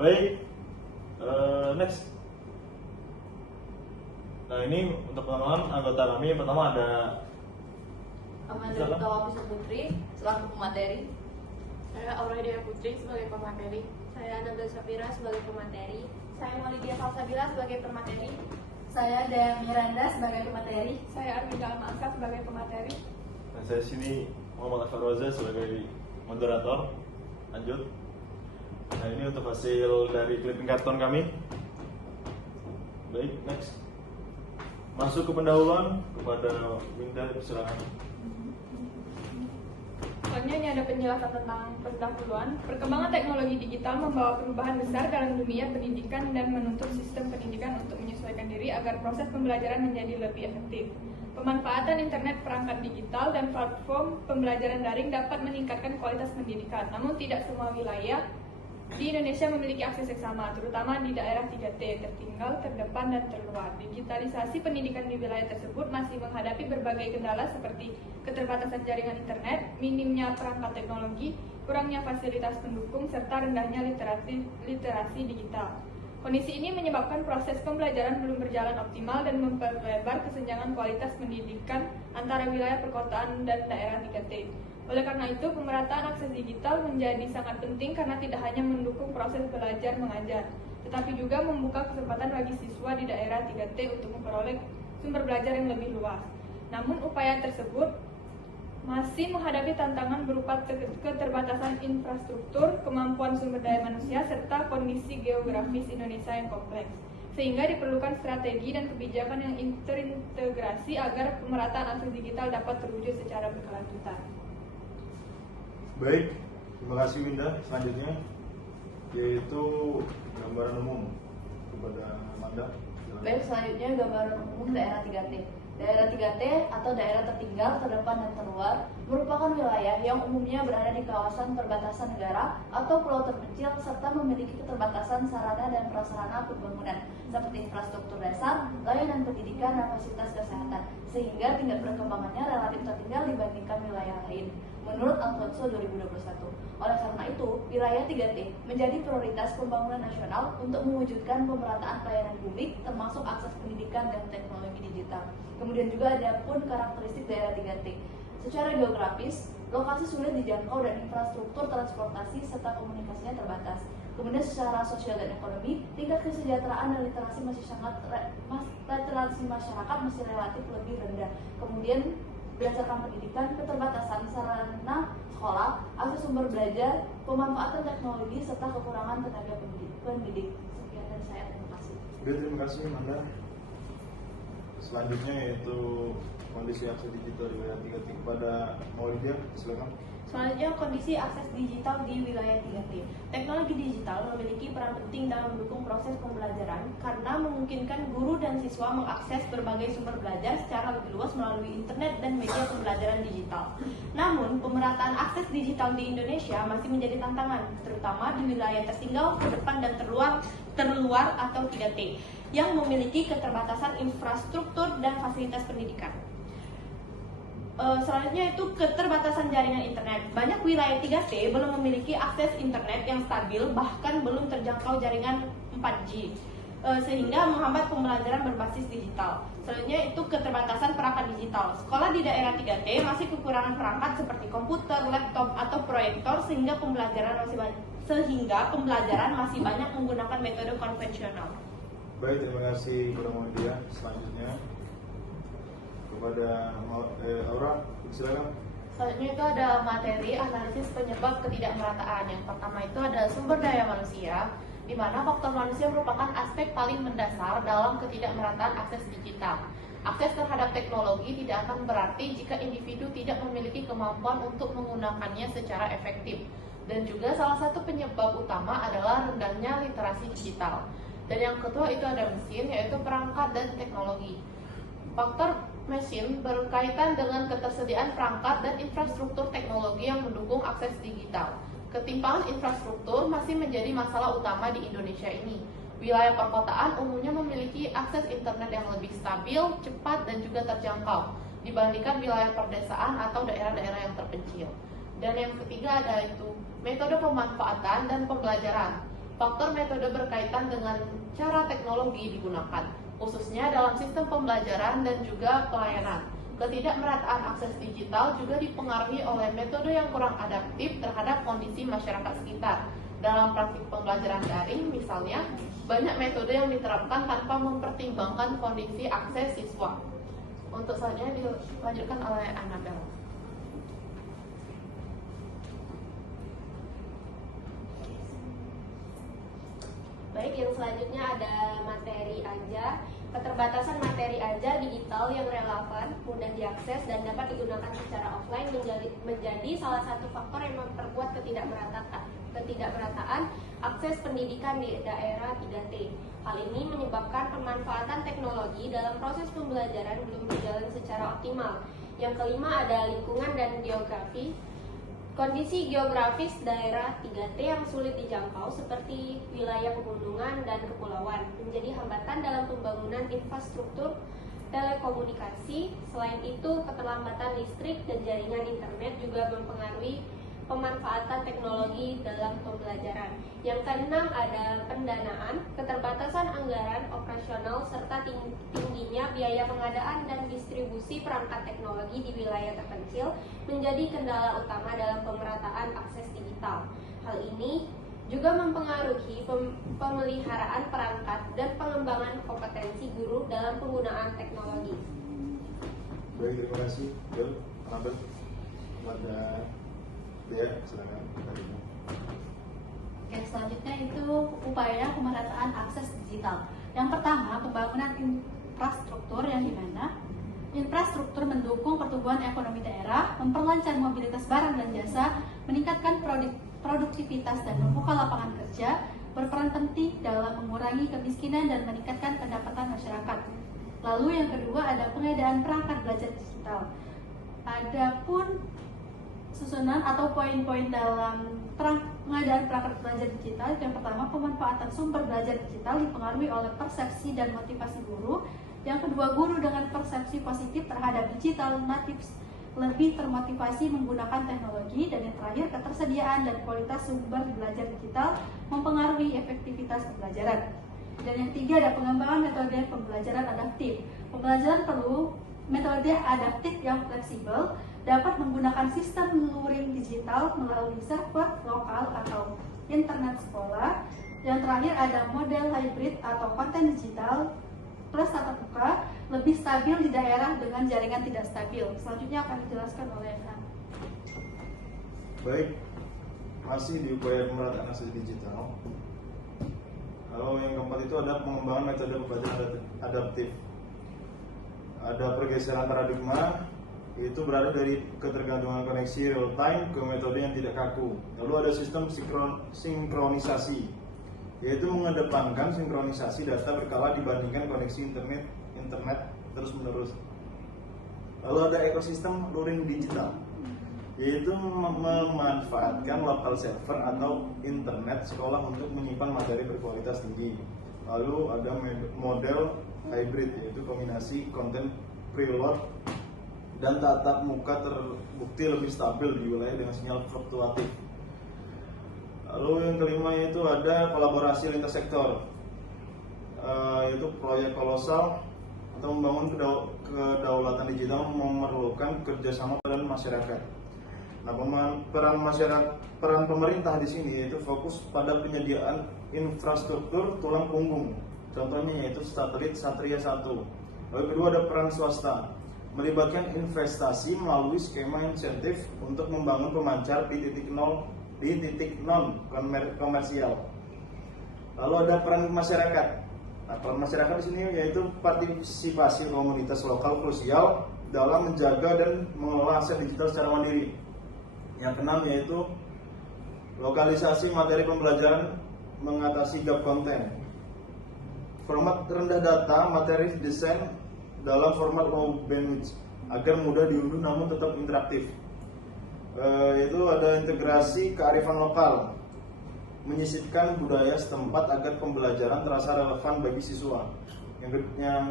Baik, next. Nah ini untuk teman-teman anggota kami, pertama ada Amanda Lutawapisa Putri selaku pemateri. Saya Aurelida Putri sebagai pemateri. Saya Ananda Safira sebagai pemateri. Saya Maulidia Salsabila sebagai pemateri. Saya Dea Miranda sebagai pemateri. Saya Arminda Almansa sebagai pemateri. dan saya sini Muhammad Afaroza sebagai moderator. Lanjut. Nah ini untuk hasil dari clipping karton kami. Baik, next. Masuk ke pendahuluan kepada Winda, silakan. Selanjutnya ini ada penjelasan tentang pendahuluan. Perkembangan teknologi digital membawa perubahan besar dalam dunia pendidikan dan menuntut sistem pendidikan untuk menyesuaikan diri agar proses pembelajaran menjadi lebih efektif. Pemanfaatan internet, perangkat digital, dan platform pembelajaran daring dapat meningkatkan kualitas pendidikan. Namun tidak semua wilayah di Indonesia memiliki akses yang sama, terutama di daerah 3T, tertinggal, terdepan, dan terluar. Digitalisasi pendidikan di wilayah tersebut masih menghadapi berbagai kendala seperti keterbatasan jaringan internet, minimnya perangkat teknologi, kurangnya fasilitas pendukung, serta rendahnya literasi digital. Kondisi ini menyebabkan proses pembelajaran belum berjalan optimal dan memperlebar kesenjangan kualitas pendidikan antara wilayah perkotaan dan daerah 3T. Oleh karena itu, pemerataan akses digital menjadi sangat penting karena tidak hanya mendukung proses belajar mengajar, tetapi juga membuka kesempatan bagi siswa di daerah 3T untuk memperoleh sumber belajar yang lebih luas. Namun upaya tersebut masih menghadapi tantangan berupa keterbatasan infrastruktur, kemampuan sumber daya manusia, serta kondisi geografis Indonesia yang kompleks. Sehingga diperlukan strategi dan kebijakan yang terintegrasi agar pemerataan akses digital dapat terwujud secara berkelanjutan. Baik, terima kasih Winda. Selanjutnya yaitu gambaran umum kepada Amanda. Baik, selanjutnya gambaran umum daerah 3T. Daerah 3T atau daerah tertinggal, terdepan, dan terluar merupakan wilayah yang umumnya berada di kawasan perbatasan negara atau pulau terpencil serta memiliki keterbatasan sarana dan prasarana pembangunan seperti infrastruktur dasar, layanan pendidikan, dan fasilitas kesehatan, sehingga tingkat perkembangannya relatif tertinggal dibandingkan wilayah lain. Menurut Alfonso 2021. Oleh karena itu, wilayah 3T menjadi prioritas pembangunan nasional untuk mewujudkan pemerataan pelayanan publik termasuk akses pendidikan dan teknologi digital. Kemudian juga ada pun karakteristik daerah 3T. Secara geografis, lokasi sulit dijangkau dan infrastruktur transportasi serta komunikasinya terbatas. Kemudian secara sosial dan ekonomi, tingkat kesejahteraan dan literasi masyarakat masih relatif lebih rendah. Kemudian berdasarkan pendidikan, keterbatasan sarana sekolah, akses sumber belajar, pemanfaatan teknologi, serta kekurangan tenaga pendidik. Sekian dari saya, terima kasih. Oke, terima kasih Amanda. Selanjutnya yaitu kondisi akses digital di wilayah 3T kepada Maulidia, silakan. Selanjutnya, kondisi akses digital di wilayah 3T. Teknologi digital memiliki peran penting dalam mendukung proses pembelajaran karena memungkinkan guru dan siswa mengakses berbagai sumber belajar secara lebih luas melalui internet dan media pembelajaran digital. Namun, pemerataan akses digital di Indonesia masih menjadi tantangan, terutama di wilayah tertinggal, terdepan, dan terluar atau 3T, yang memiliki keterbatasan infrastruktur dan fasilitas pendidikan. Selanjutnya itu keterbatasan jaringan internet. Banyak wilayah 3T belum memiliki akses internet yang stabil, bahkan belum terjangkau jaringan 4G, sehingga menghambat pembelajaran berbasis digital. Selanjutnya itu keterbatasan perangkat digital. Sekolah di daerah 3T masih kekurangan perangkat seperti komputer, laptop, atau proyektor sehingga pembelajaran masih banyak menggunakan metode konvensional. Baik, terima kasih kepada Maulidia. Selanjutnya kepada Aura, silakan. Selanjutnya itu ada materi analisis penyebab ketidakmerataan. Yang pertama itu ada sumber daya manusia, di mana faktor manusia merupakan aspek paling mendasar dalam ketidakmerataan akses digital. Akses terhadap teknologi tidak akan berarti jika individu tidak memiliki kemampuan untuk menggunakannya secara efektif. Dan juga salah satu penyebab utama adalah rendahnya literasi digital. Dan yang kedua itu ada mesin, yaitu perangkat dan teknologi. Faktor mesin berkaitan dengan ketersediaan perangkat dan infrastruktur teknologi yang mendukung akses digital. Ketimpangan infrastruktur masih menjadi masalah utama di Indonesia ini. Wilayah perkotaan umumnya memiliki akses internet yang lebih stabil, cepat, dan juga terjangkau dibandingkan wilayah perdesaan atau daerah-daerah yang terpencil. Dan yang ketiga ada itu metode pemanfaatan dan pembelajaran. Faktor metode berkaitan dengan cara teknologi digunakan, khususnya dalam sistem pembelajaran dan juga pelayanan. Ketidakmerataan akses digital juga dipengaruhi oleh metode yang kurang adaptif terhadap kondisi masyarakat sekitar. Dalam praktik pembelajaran daring, misalnya, banyak metode yang diterapkan tanpa mempertimbangkan kondisi akses siswa. Untuk selanjutnya dilanjutkan oleh Annabel. Baik, yang selanjutnya ada materi aja. Keterbatasan materi aja digital yang relevan, mudah diakses, dan dapat digunakan secara offline menjadi salah satu faktor yang memperkuat ketidakmerataan akses pendidikan di daerah 3T. Hal ini menyebabkan pemanfaatan teknologi dalam proses pembelajaran belum berjalan secara optimal. Yang kelima ada lingkungan dan geografi. Kondisi geografis daerah 3T yang sulit dijangkau seperti wilayah pegunungan dan kepulauan menjadi hambatan dalam pembangunan infrastruktur telekomunikasi. Selain itu, keterlambatan listrik dan jaringan internet juga mempengaruhi pemanfaatan teknologi dalam pembelajaran. Yang keenam ada pendanaan, keterbatasan anggaran operasional serta tingginya biaya pengadaan dan distribusi perangkat teknologi di wilayah terpencil menjadi kendala utama dalam pemerataan akses digital. Hal ini juga mempengaruhi pemeliharaan perangkat dan pengembangan kompetensi guru dalam penggunaan teknologi. Baik, terima kasih. Bel, Annabel, pada Dea, silakan. Oke, selanjutnya itu upaya pemerataan akses digital. Yang pertama, pembangunan infrastruktur yang dimana infrastruktur mendukung pertumbuhan ekonomi daerah, memperlancar mobilitas barang dan jasa, meningkatkan produktivitas dan membuka lapangan kerja, berperan penting dalam mengurangi kemiskinan dan meningkatkan pendapatan masyarakat. Lalu yang kedua ada pengadaan perangkat belajar digital. Adapun susunan atau poin-poin dalam pengadaan perangkat belajar digital, yang pertama pemanfaatan sumber belajar digital dipengaruhi oleh persepsi dan motivasi guru. Yang kedua, guru dengan persepsi positif terhadap digital natives lebih termotivasi menggunakan teknologi. Dan yang terakhir, ketersediaan dan kualitas sumber belajar digital mempengaruhi efektivitas pembelajaran. Dan yang tiga ada pengembangan metode pembelajaran adaptif. Pembelajaran perlu metode adaptif yang fleksibel, dapat menggunakan sistem luring digital melalui server lokal atau internet sekolah. Yang terakhir ada model hybrid atau konten digital plus tatap muka, lebih stabil di daerah dengan jaringan tidak stabil. Selanjutnya akan dijelaskan oleh Han. Baik, masih di upaya pemerataan akses digital. Kalau yang keempat itu ada pengembangan metode pembelajaran adaptif. Ada pergeseran paradigma, itu berada dari ketergantungan koneksi real time ke metode yang tidak kaku. Lalu ada sistem sinkronisasi, yaitu mengedepankan sinkronisasi data berkala dibandingkan koneksi internet terus menerus. Lalu ada ekosistem luring digital, yaitu memanfaatkan local server atau internet sekolah untuk menyimpan materi berkualitas tinggi. Lalu ada model hybrid, yaitu kombinasi konten preload dan tatap muka terbukti lebih stabil di wilayah dengan sinyal fluktuatif. Lalu yang kelima itu ada kolaborasi lintas sektor, yaitu proyek kolosal atau membangun kedaulatan digital memerlukan kerjasama dan masyarakat. Nah, peran pemerintah di sini yaitu fokus pada penyediaan infrastruktur tulang punggung. Contohnya yaitu satelit Satria 1. Lalu kedua ada peran swasta, melibatkan investasi melalui skema insentif untuk membangun pemancar di titik non komersial. Lalu ada peran masyarakat. Nah, peran masyarakat di sini yaitu partisipasi komunitas lokal krusial dalam menjaga dan mengelola aset digital secara mandiri. Yang keenam yaitu lokalisasi materi pembelajaran, mengatasi gap konten. Format rendah data, materi desain dalam format low bandwidth agar mudah diunduh namun tetap interaktif. Itu ada integrasi kearifan lokal, menyisipkan budaya setempat agar pembelajaran terasa relevan bagi siswa. Yang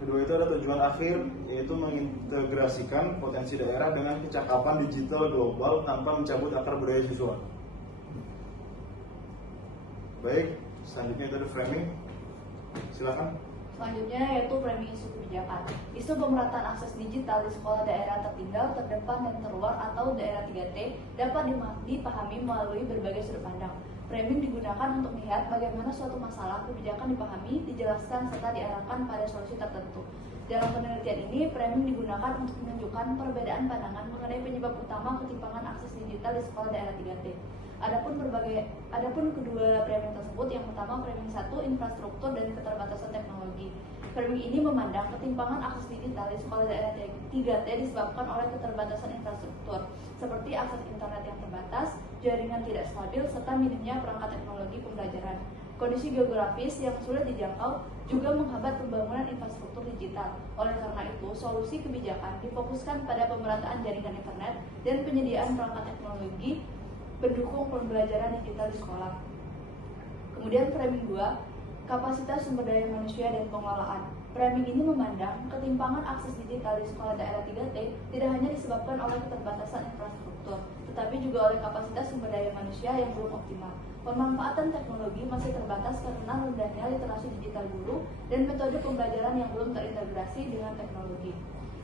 kedua itu ada tujuan akhir, yaitu mengintegrasikan potensi daerah dengan kecakapan digital global tanpa mencabut akar budaya siswa. Baik, selanjutnya itu ada framing. Silakan. Selanjutnya yaitu framing isu kebijakan. Isu pemerataan akses digital di sekolah daerah tertinggal, terdepan, dan terluar atau daerah 3T dapat dipahami melalui berbagai sudut pandang. Framing digunakan untuk melihat bagaimana suatu masalah kebijakan dipahami, dijelaskan, serta diarahkan pada solusi tertentu. Dalam penelitian ini, framing digunakan untuk menunjukkan perbedaan pandangan mengenai penyebab utama ketimpangan akses digital di sekolah daerah 3T. Adapun kedua framing tersebut, yang pertama framing 1, infrastruktur dan keterbatasan teknologi. Framing ini memandang ketimpangan akses digital di sekolah daerah 3T disebabkan oleh keterbatasan infrastruktur, seperti akses internet yang terbatas, jaringan tidak stabil, serta minimnya perangkat teknologi pembelajaran. Kondisi geografis yang sulit dijangkau juga menghambat pembangunan infrastruktur digital. Oleh karena itu, solusi kebijakan difokuskan pada pemerataan jaringan internet dan penyediaan perangkat teknologi pendukung pembelajaran digital di sekolah. Kemudian framing 2, kapasitas sumber daya manusia dan pengelolaan. Framing ini memandang ketimpangan akses digital di sekolah daerah 3T tidak hanya disebabkan oleh keterbatasan infrastruktur, tetapi juga oleh kapasitas sumber daya manusia yang belum optimal. Pemanfaatan teknologi masih terbatas karena rendahnya literasi digital guru dan metode pembelajaran yang belum terintegrasi dengan teknologi.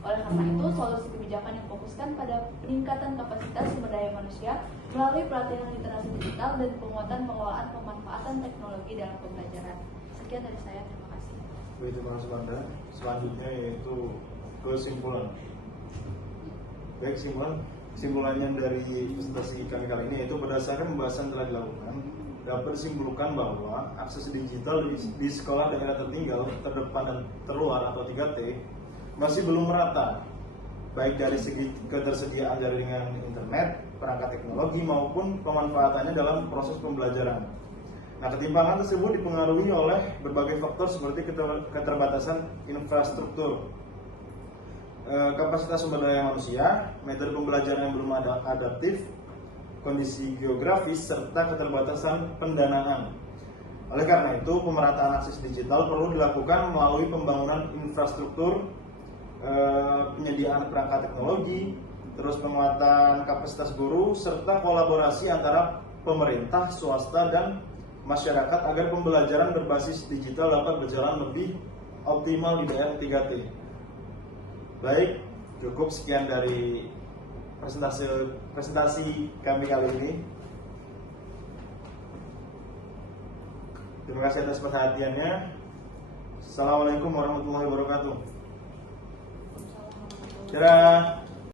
Oleh karena itu, solusi kebijakan yang fokuskan pada peningkatan kapasitas sumber daya manusia melalui pelatihan literasi digital dan penguatan pengelolaan pemanfaatan teknologi dalam pembelajaran. Sekian dari saya, terima kasih. Baik, terima kasih Anda. Selanjutnya yaitu kesimpulan. Baik, kesimpulannya dari presentasi kami kali ini yaitu berdasarkan pembahasan telah dilakukan, dapat disimpulkan bahwa akses digital di sekolah daerah tertinggal, terdepan, dan terluar atau 3T masih belum merata, baik dari segi ketersediaan jaringan internet, perangkat teknologi, maupun pemanfaatannya dalam proses pembelajaran. Nah, ketimpangan tersebut dipengaruhi oleh berbagai faktor seperti keterbatasan infrastruktur, kapasitas sumber daya manusia, metode pembelajaran yang belum adaptif, kondisi geografis, serta keterbatasan pendanaan. Oleh karena itu, pemerataan akses digital perlu dilakukan melalui pembangunan infrastruktur, penyediaan perangkat teknologi, terus penguatan kapasitas guru, serta kolaborasi antara pemerintah, swasta, dan masyarakat agar pembelajaran berbasis digital dapat berjalan lebih optimal di daerah 3T. Baik, cukup sekian dari presentasi kami kali ini. Terima kasih atas perhatiannya. Assalamualaikum warahmatullahi wabarakatuh. Dadah.